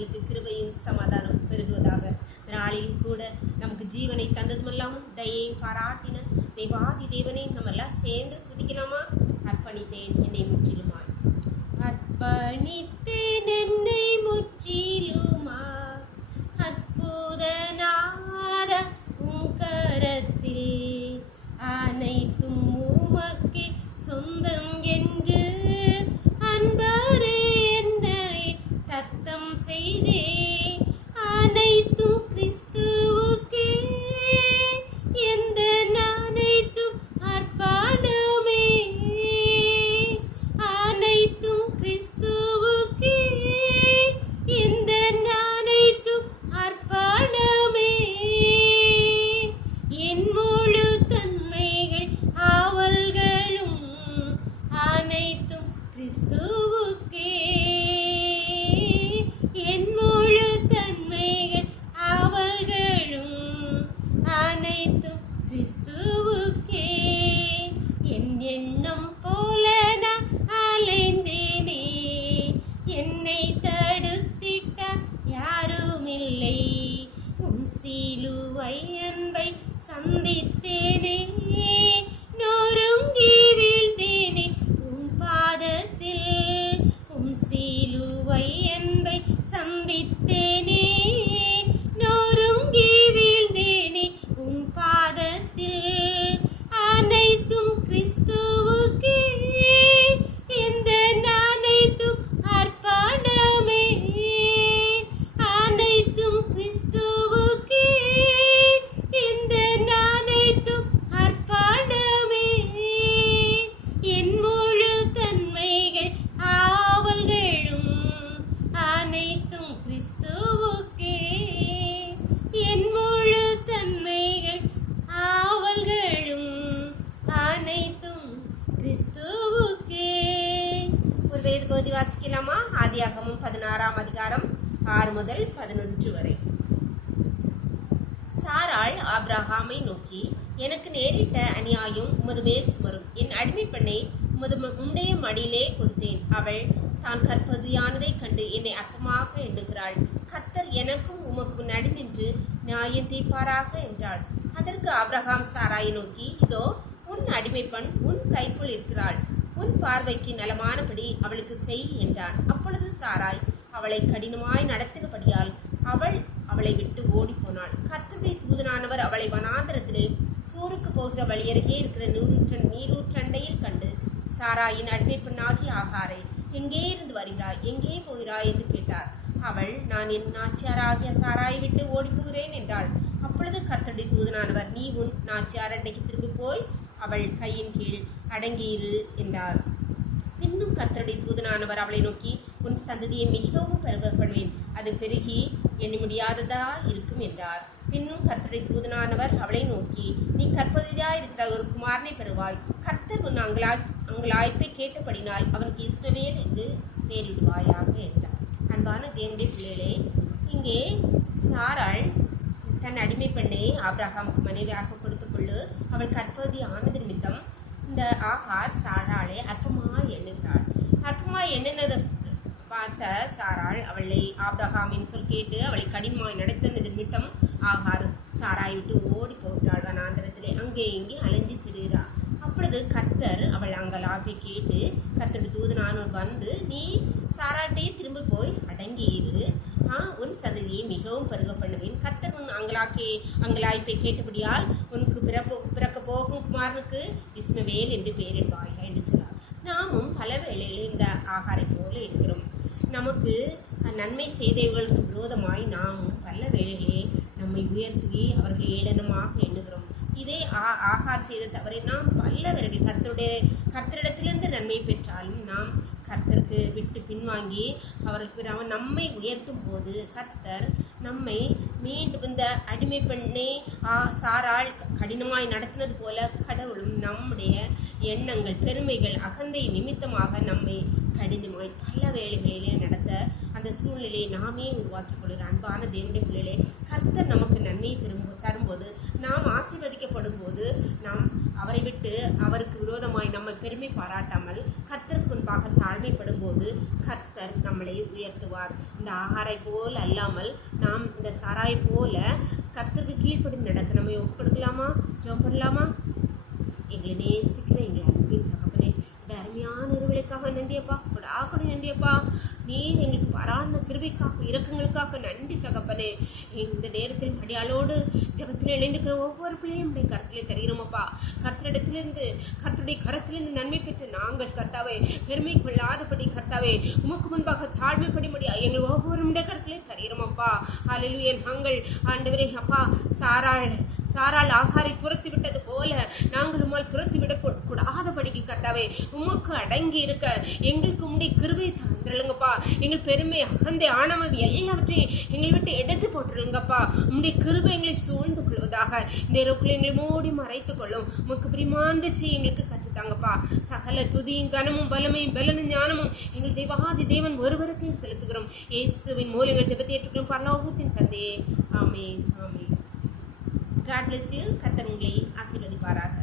உங்களுக்கு கிருபையும் சமாதானம் பெருகுவதாக. நாளில் கூட நமக்கு ஜீவனை தந்ததுமல்லாமல் தயையும் பாராட்டின தேவாதி தேவனை நம்ம எல்லாம் சேர்ந்து துதிக்கலாமா? அர்ப்பணித்தேன் என்னை முற்றிலுமாய், அர்ப்பணித்தேன் என்னை முற்றிலுமா, அற்புதநாத உம் கரத்தில் அனைத்தும் உமக்கே சொந்தம் என்று அன்பரே என்னை தத்தம் செய்தே, அனைத்தும் கிறிஸ்துவுக்கே எந்த அனைத்தும் அர்ப்பணமே, அனைத்தும் கிறிஸ்துவுக்கே எந்த அனைத்தும் அர்ப்பணமே, என் முழு தன்மைகள் ஆவல்களும் அனைத்தும் கிறிஸ்துவுக்கே, என் முழு தன்மைகள் ஆவல்களும் அனைத்தும் கிறிஸ்துவுக்கே, என் எண்ணம் போல நான் அலைந்தேனே, என்னை தடுத்திட்ட யாருமில்லை, உன் சிலுவை அன்பை சந்தித்தேனே, நொறுங்கி வீழ்ந்தேனே உன் பாதத்தில், உன் சிலுவை அன்பை சந்தித்தேனே, நொறுங்கி வீழ்ந்தேனே உன் பாதத்தில், அனைத்தும் கிறிஸ்துவுக்கே எந்த அனைத்தும் அர்ப்பணமே, அனைத்தும் கிறிஸ்துவுக்கே எந்த அனைத்தும் அர்ப்பணமே, என் முழு தன்மைகள் ஆவல்களும் அனைத்தும் கிறிஸ்துவுக்கே, என் முழு தன்மைகள் ஆவல்களும் அனைத்தும் கிறிஸ்துவுக்கே. ஒரு வேத பகுதி வாசிக்கலாமா? ஆதியாகமம் 16ஆம் அதிகாரம் 6 முதல் 11 வரை. சாராள் ஆபிரகாமை நோக்கி, எனக்கு நேரிட்ட அநியாயம் உமது மேல் சுமரும், என் அடிமை பெண்ணை உம்முடைய மடியிலே கொடுத்தேன், அவள் தான் கற்பதியானதைக் கண்டு என்னை அற்பமாக எண்ணுகிறாள், கர்த்தர் எனக்கும் உமக்கும் நடு நின்று நியாயம் தீர்ப்பாராக என்றாள். அதற்கு ஆபிரகாம் சாராயை நோக்கி, இதோ உன் அடிமை பெண் உன் கைக்குள் இருக்கிறாள், உன் பார்வைக்கு நலமானபடி அவளுக்கு செய் என்றான். அப்பொழுது சாராய் அவளை கடினமாய் நடத்தினபடியால் அவளை விட்டு ஓடி போனாள். கர்த்தருடைய தூதனானவர் அவளை வனாந்தரத்திலே சூருக்கு போகிற வழியருகே இருக்கிற நீரூற்றண்டையில் கண்டு, சாராயின் அடிமை பெண்ணாகிய ஆகாரை, எங்கே இருந்து வருகிறாய், எங்கே போகிறாய் என்று கேட்டார். அவள், நான் என் நாச்சியாராகிய சாராயை விட்டு ஓடி போகிறேன் என்றாள். அப்பொழுது கர்த்தருடைய தூதனானவர், நீ உன் நாச்சியார் அண்டைக்கு திரும்பி போய் அவள் கையின் கீழ் அடங்கியிரு என்றார். பின்னும் கர்த்தருடைய தூதனானவர் அவளை நோக்கி, உன் சந்ததியை மிகவும் பண்ணுவேன், அது பெருகி எண்ண முடியாததா இருக்கும் என்றார். பின்னும் கர்த்தருடைய தூதனானவர் அவளை நோக்கி, நீ கற்பதியா இருக்கிற ஒரு குமாரனை பெறுவாய், கர்த்தர் உன் அங்கலாய்ப்பை கேட்டபடினால் அவனுக்கு இஸ்மவேல் என்று பெயரிடுவாயாக என்றார். அன்பான தேவனுடைய பிள்ளைகளே, இங்கே சாராள் தன் அடிமை பெண்ணை ஆபிரகாமுக்கு மனைவியாக கொடுத்துக்கொள்ளு, அவள் கற்பதி ஆனது நிமித்தம் இந்த ஆகார் சாராளை அற்பமாய் எண்ணுகிறாள். அற்பமாய் எண்ணினதை பார்த்த சாராள் அவளை ஆபிரகாமின் சொல் கேட்டு அவளை கடினமாய் நடத்தினது நிமித்தம் ஆகார் சாராய் விட்டு ஓடி போகிறாள். வனாந்தரத்திலே அங்கே இங்கே அலைஞ்சு சிறுகிறாள். அப்பொழுது கர்த்தர் அவள் அங்கலாப்பை கேட்டு கர்த்தருடைய தூதனானவர் வந்து, நீ சாராட்டே திரும்ப போய் அடங்கியிரு, உன் சந்ததியை மிகவும் பருக பண்ணுவேன், கர்த்தர் உன் அங்கலாய்ப்பை கேட்டபடியால் உனக்கு பிறக்க போகும் குமாரனுக்கு இஸ்மவேல் என்று பெயரிடுவாயா என்று சொன்னார். நாமும் பல வேளைகளில் இந்த ஆகாரை போல இருக்கிறோம். நமக்கு நன்மை செய்தவர்களுக்கு விரோதமாய் நாமும் பல வேளைகளே நம்மை உயர்த்தி அவர்களை ஏளனமாக எண்ணுகிறோம். இதே ஆகார் செய்த தவறை நாம் பல்லவர்கள் கர்த்தரிடத்திலிருந்து நன்மை பெற்றாலும் நாம் கர்த்தருக்கு விட்டு பின்வாங்கி அவருக்கு நம்மை உயர்த்தும் போது கர்த்தர் நம்மை மீண்டும் இந்த அடிமை பெண்ணை சாராள் கடினமாய் நடத்தினது போல கடவுளும் நம்முடைய எண்ணங்கள் பெருமைகள் அகந்தை நிமித்தமாக நம்மை கடினமாய் பல வேளைகளிலே நடத்த அந்த சூழ்நிலையை நாமே உருவாக்கி கொள்கிற அன்பான தேவனுடைய பிள்ளைகளே, கர்த்தர் நமக்கு நன்மையை தரும்போது நாம் ஆசீர்வதிக்கப்படும் போது நாம் அவரை விட்டு அவருக்கு விரோதமாய் நம்மை பெருமை பாராட்டாமல் கர்த்தருக்கு முன்பாக தாழ்மைப்படும் போது கர்த்தர் நம்மளை உயர்த்துவார். இந்த ஆகாரை போல் அல்லாமல் நாம் இந்த சாராய் போல கர்த்தருக்கு கீழ்ப்படிந்து நடக்க நம்ம ஒப்பு கொடுக்கலாமா? ஜெபம் பண்ணலாமா? எங்களை நேசிக்கிற எங்களை அன்பின் தகப்பனே, இந்த அருமையான இருவளுக்காக நன்றியப்பா, கொடாக்கொடி நன்றியப்பா. நீர் எங்களுக்கு பாராட்டின கிருபைக்காக இரக்கங்களுக்காக நன்றி தகப்பனே. இந்த நேரத்தில் மடியாளோடு ஜபத்தில் இணைந்திருக்கிற ஒவ்வொரு பிள்ளையும் கருத்திலே தருகிறோமப்பா. கர்த்தரிடத்திலிருந்து கர்த்தருடைய கரத்திலிருந்து நன்மை பெற்று நாங்கள் கர்த்தாவே பெருமை கொள்ளாதபடி கர்த்தாவே உமக்கு முன்பாக தாழ்மைப்படி முடியா எங்கள் ஒவ்வொரு கருத்திலே தருகிறோமப்பா. ஹல்லேலூயா. நாங்கள் ஆண்டவரே அப்பா சாராள் ஆகாரை துரத்தி விட்டது போல நாங்கள் உம்மால் துரத்தி விடக்கூடாதபடிக்கு கர்த்தாவே உமக்கு அடங்கி இருக்க எங்களுக்கு உம்முடைய கிருபை தந்துருங்கப்பா. எங்கள் பெருமை அகந்தை ஆணவம் எல்லாவற்றையும் எங்களை விட்டு எடுத்து போட்டுருங்கப்பா. உம்முடைய கிருபை எங்களை சூழ்ந்து கொள்வதாக இந்த இரவுக்குள்ள எங்களை மூடி மறைத்துக் கொள்ளும். உமக்கு பிரிமாந்த செய்ய எங்களுக்கு கற்றுத்தாங்கப்பா. சகல துதியும் கனமும் பலமையும் பலனும் ஞானமும் எங்கள் தெய்வாதி தேவன் ஒருவருக்கே செலுத்துகிறோம். இயேசுவின் மூலம் எங்கள் ஜெபத்தை ஏற்றுக்கொள்ளும் பரலோகத்தின் தந்தையே. ஆமென், ஆமென். God bless you. கர்த்தர் உங்களை ஆசீர்வதிப்பாராக.